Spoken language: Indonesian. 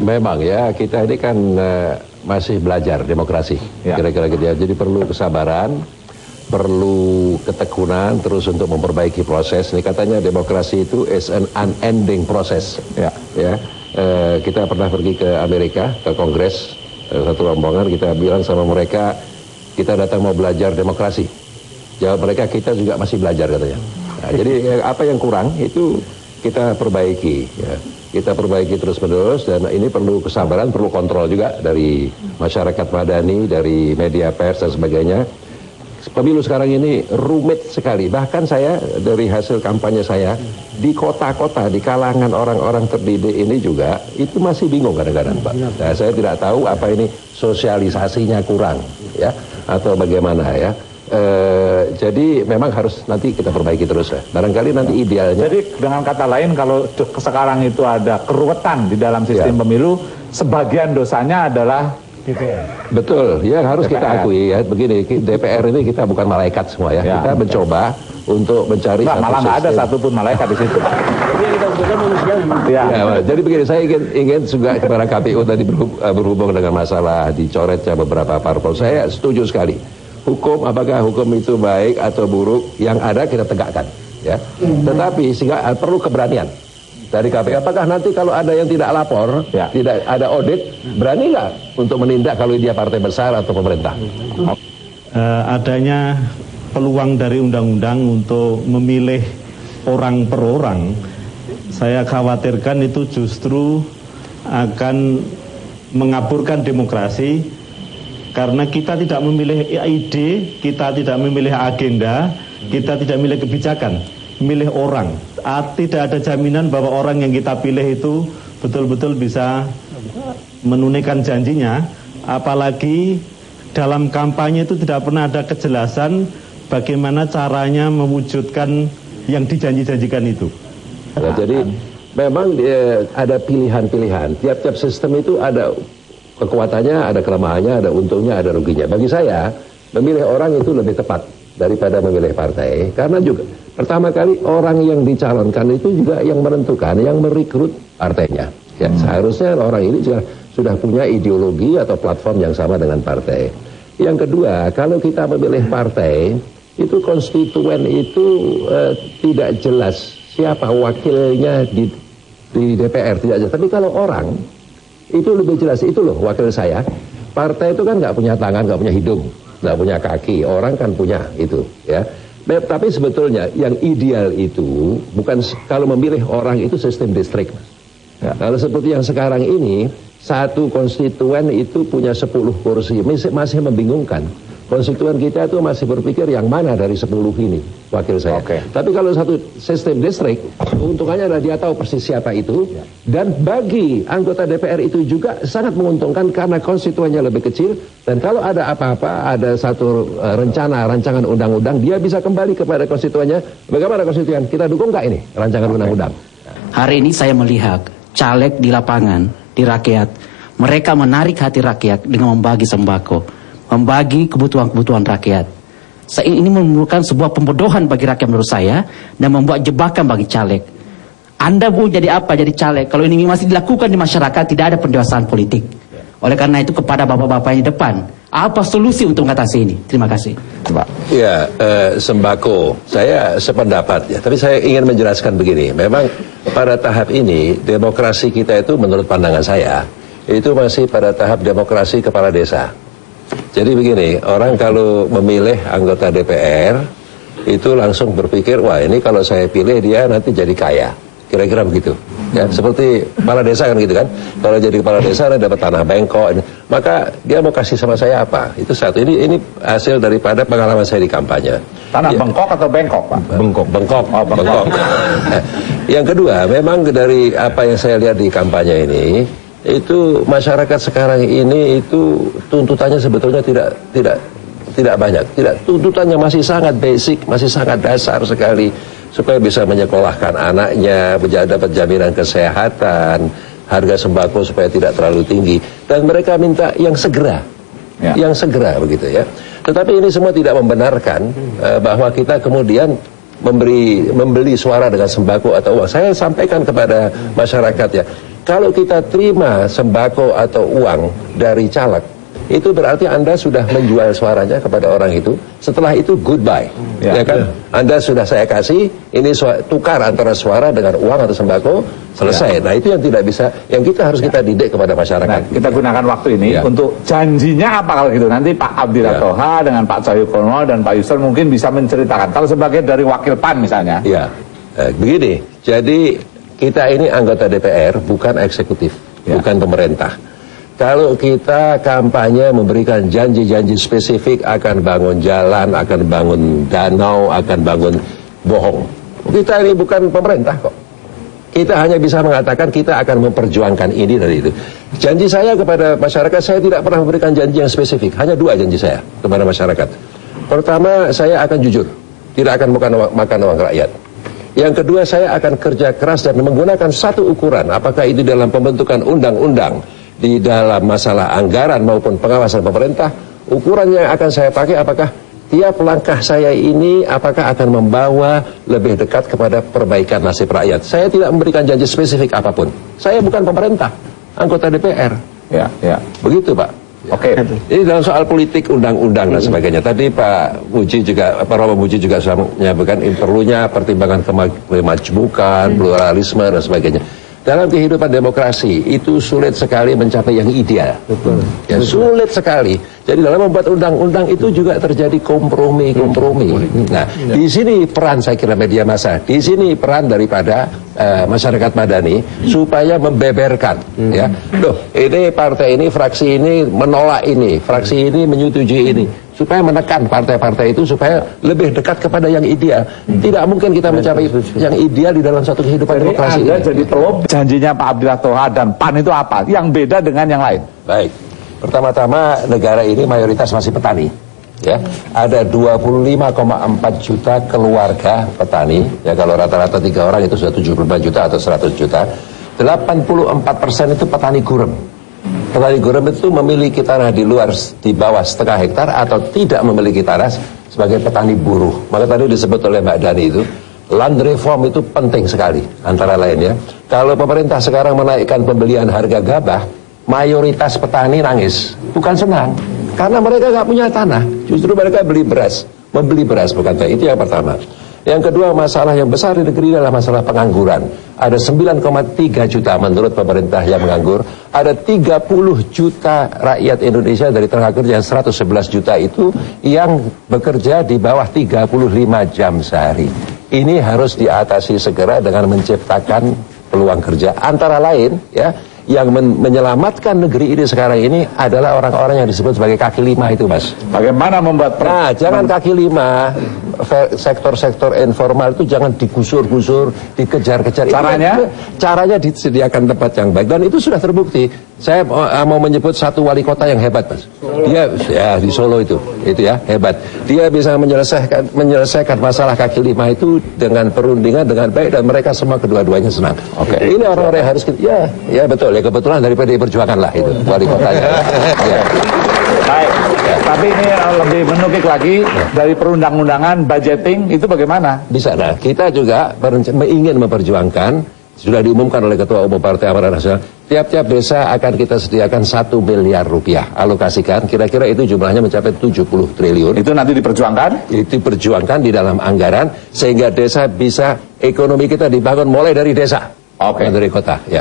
Memang ya, kita ini kan masih belajar demokrasi, kira-kira gitu ya. Jadi perlu kesabaran, perlu ketekunan, terus untuk memperbaiki proses. Ini katanya demokrasi itu is an unending process. Kita pernah pergi ke Amerika, ke Kongres, satu rombongan, kita bilang sama mereka, kita datang mau belajar demokrasi. Jawab mereka, kita juga masih belajar katanya. Nah, jadi apa yang kurang itu kita perbaiki, ya. Kita perbaiki terus-menerus, dan ini perlu kesabaran, perlu kontrol juga dari masyarakat madani, dari media pers dan sebagainya. Pemilu sekarang ini rumit sekali. Bahkan saya dari hasil kampanye saya di kota-kota, di kalangan orang-orang terdidik ini juga itu masih bingung kadang-kadang, Pak. Nah, saya tidak tahu apa ini sosialisasinya kurang, ya, atau bagaimana ya. Jadi memang harus nanti kita perbaiki terus ya. Barangkali nanti idealnya. Jadi dengan kata lain, kalau sekarang itu ada keruwetan di dalam sistem pemilu, sebagian dosanya adalah DPR. Betul, ya harus DPR. Kita akui ya. Begini, DPR ini kita bukan malaikat semua ya. Kita mencoba untuk mencari satu malah nggak ada satupun malaikat di situ. Jadi begini, saya ingin juga kepada KPU tadi berhubung dengan masalah dicoretnya beberapa parpol. Saya setuju sekali. Hukum, apakah hukum itu baik atau buruk, yang ada kita tegakkan, ya. Tetapi sehingga perlu keberanian dari KPK. Apakah nanti kalau ada yang tidak lapor, tidak ada audit, berani nggak untuk menindak kalau dia partai besar atau pemerintah? Adanya peluang dari undang-undang untuk memilih orang per orang, saya khawatirkan itu justru akan mengaburkan demokrasi. Karena kita tidak memilih ide, kita tidak memilih agenda, kita tidak memilih kebijakan, memilih orang. Tidak ada jaminan bahwa orang yang kita pilih itu betul-betul bisa menunaikan janjinya. Apalagi dalam kampanye itu tidak pernah ada kejelasan bagaimana caranya mewujudkan yang dijanji-janjikan itu. Nah, jadi memang ada pilihan-pilihan. Tiap-tiap sistem itu ada kekuatannya, ada kelemahannya, ada untungnya, ada ruginya. Bagi saya, memilih orang itu lebih tepat daripada memilih partai. Karena juga, pertama kali orang yang dicalonkan itu juga yang menentukan, yang merekrut partainya. Ya, seharusnya orang ini juga sudah punya ideologi atau platform yang sama dengan partai. Yang kedua, kalau kita memilih partai, itu konstituen itu tidak jelas siapa wakilnya di DPR, tidak jelas. Tapi kalau orang, itu lebih jelas, itu loh wakil saya. Partai itu kan nggak punya tangan, nggak punya hidung, nggak punya kaki. Orang kan punya itu, ya. Tapi sebetulnya yang ideal itu bukan kalau memilih orang itu sistem distrik. Ya. Kalau seperti yang sekarang ini, satu konstituen itu punya 10 kursi, masih membingungkan. Konstituen kita itu masih berpikir yang mana dari 10 ini wakil saya. Tapi kalau satu sistem distrik, keuntungannya adalah dia tahu persis siapa itu. Dan bagi anggota DPR itu juga sangat menguntungkan karena konstituennya lebih kecil. Dan kalau ada apa-apa, ada satu rancangan undang-undang, dia bisa kembali kepada konstituennya. Bagaimana konstituen? Kita dukung nggak ini rancangan undang-undang? Hari ini saya melihat caleg di lapangan, di rakyat. Mereka menarik hati rakyat dengan membagi sembako, membagi kebutuhan-kebutuhan rakyat. Ini memerlukan sebuah pembodohan bagi rakyat menurut saya, dan membuat jebakan bagi caleg. Anda mau jadi apa jadi caleg kalau ini masih dilakukan di masyarakat, tidak ada pendewasaan politik. Oleh karena itu kepada bapak-bapak yang di depan, apa solusi untuk mengatasi ini? Terima kasih. Ya, sembako, saya sependapat ya. Tapi saya ingin menjelaskan begini. Memang pada tahap ini demokrasi kita itu menurut pandangan saya itu masih pada tahap demokrasi kepala desa. Jadi begini, orang kalau memilih anggota DPR itu langsung berpikir, wah ini kalau saya pilih dia nanti jadi kaya. Kira-kira begitu. Ya, seperti kepala desa kan gitu kan. Kalau jadi kepala desa dia dapat tanah bengkok, maka dia mau kasih sama saya apa? Itu satu. Ini hasil daripada pengalaman saya di kampanye. Tanah bengkok atau bengkok, Pak? Bengkok. Bengkok. Yang kedua, memang dari apa yang saya lihat di kampanye ini, itu masyarakat sekarang ini itu tuntutannya sebetulnya tidak banyak. Tuntutannya masih sangat basic, masih sangat dasar sekali, supaya bisa menyekolahkan anaknya, dapat jaminan kesehatan, harga sembako supaya tidak terlalu tinggi, dan mereka minta yang segera, yang segera begitu ya. Tetapi ini semua tidak membenarkan bahwa kita kemudian membeli suara dengan sembako atau uang. Saya sampaikan kepada masyarakat ya, kalau kita terima sembako atau uang dari caleg, itu berarti Anda sudah menjual suaranya kepada orang itu. Setelah itu goodbye, ya kan? Anda sudah saya kasih, ini tukar antara suara dengan uang atau sembako, selesai. Nah itu yang tidak bisa, yang kita didik kepada masyarakat. Nah, kita gunakan waktu ini untuk janjinya apa kalau gitu. Nanti Pak Abdillah Toha dengan Pak Cahyokumolo dan Pak Yusril mungkin bisa menceritakan. Kalau sebagai dari wakil PAN misalnya. Ya, begini. Jadi kita ini anggota DPR, bukan eksekutif, bukan pemerintah. Kalau kita kampanye memberikan janji-janji spesifik akan bangun jalan, akan bangun danau, akan bangun bohong. Kita ini bukan pemerintah kok. Kita hanya bisa mengatakan kita akan memperjuangkan ini dan itu. Janji saya kepada masyarakat, saya tidak pernah memberikan janji yang spesifik. Hanya 2 janji saya kepada masyarakat. Pertama, saya akan jujur. Tidak akan makan uang rakyat. Yang kedua, saya akan kerja keras dan menggunakan satu ukuran. Apakah itu dalam pembentukan undang-undang, di dalam masalah anggaran maupun pengawasan pemerintah, ukuran yang akan saya pakai apakah tiap langkah saya ini apakah akan membawa lebih dekat kepada perbaikan nasib rakyat. Saya tidak memberikan janji spesifik apapun. Saya bukan pemerintah, anggota DPR. Ya. Begitu Pak. Oke. Ini dalam soal politik, undang-undang dan sebagainya. Tadi Pak Romo Muji juga sudah menyampaikan perlunya pertimbangan kemajmukan, pluralisme dan sebagainya. Dalam kehidupan demokrasi itu sulit sekali mencapai yang ideal. Betul. Ya, sulit sekali. Jadi dalam membuat undang-undang itu juga terjadi kompromi. Nah, di sini peran saya kira media massa, di sini peran daripada masyarakat madani supaya membeberkan. Ya, loh, ini partai ini, fraksi ini menolak ini, fraksi ini menyetujui ini. Supaya menekan partai-partai itu supaya lebih dekat kepada yang ideal. Tidak mungkin kita mencapai yang ideal di dalam satu kehidupan demokrasi. Jadi perlu janjinya Pak Abdillah Toha dan PAN itu apa? Yang beda dengan yang lain. Baik. Pertama-tama negara ini mayoritas masih petani. Ya, ada 25,4 juta keluarga petani. Ya, kalau rata-rata 3 orang itu sudah 75 juta atau 100 juta. 84% itu petani gurem. Petani gurem itu memiliki tanah di bawah setengah hektar atau tidak memiliki tanah sebagai petani buruh. Maka tadi disebut oleh Mbak Dani itu, land reform itu penting sekali. Antara lain ya, kalau pemerintah sekarang menaikkan pembelian harga gabah, mayoritas petani nangis. Bukan senang, karena mereka nggak punya tanah. Justru mereka membeli beras bukan tanah. Itu yang pertama. Yang kedua, masalah yang besar di negeri adalah masalah pengangguran. Ada 9,3 juta menurut pemerintah yang menganggur. Ada 30 juta rakyat Indonesia dari tenaga kerja 111 juta itu yang bekerja di bawah 35 jam sehari. Ini harus diatasi segera dengan menciptakan peluang kerja. Antara lain, ya, yang menyelamatkan negeri ini sekarang ini adalah orang-orang yang disebut sebagai kaki lima itu, Mas. Bagaimana membuat jangan kaki lima, sektor-sektor informal itu jangan digusur-gusur, dikejar-kejar. Caranya disediakan tempat yang baik dan itu sudah terbukti. Saya mau menyebut satu wali kota yang hebat, Mas. Dia ya di Solo itu ya hebat. Dia bisa menyelesaikan masalah kaki lima itu dengan perundingan dengan baik dan mereka semua kedua-duanya senang. Oke. Ini orang-orang yang harus ya betul. Ya kebetulan dari PDI Perjuangan lah itu wali kotanya. Ya. Baik. Ya. Tapi ini lebih menukik lagi dari perundang-undangan budgeting itu bagaimana? Bisa. Nah, kita juga ingin memperjuangkan, sudah diumumkan oleh Ketua Umum Partai Amanat Nasional, tiap-tiap desa akan kita sediakan 1 miliar rupiah alokasikan. Kira-kira itu jumlahnya mencapai 70 triliun. Itu nanti diperjuangkan? Itu diperjuangkan di dalam anggaran sehingga desa bisa ekonomi kita dibangun mulai dari desa. Dari kota. Ya.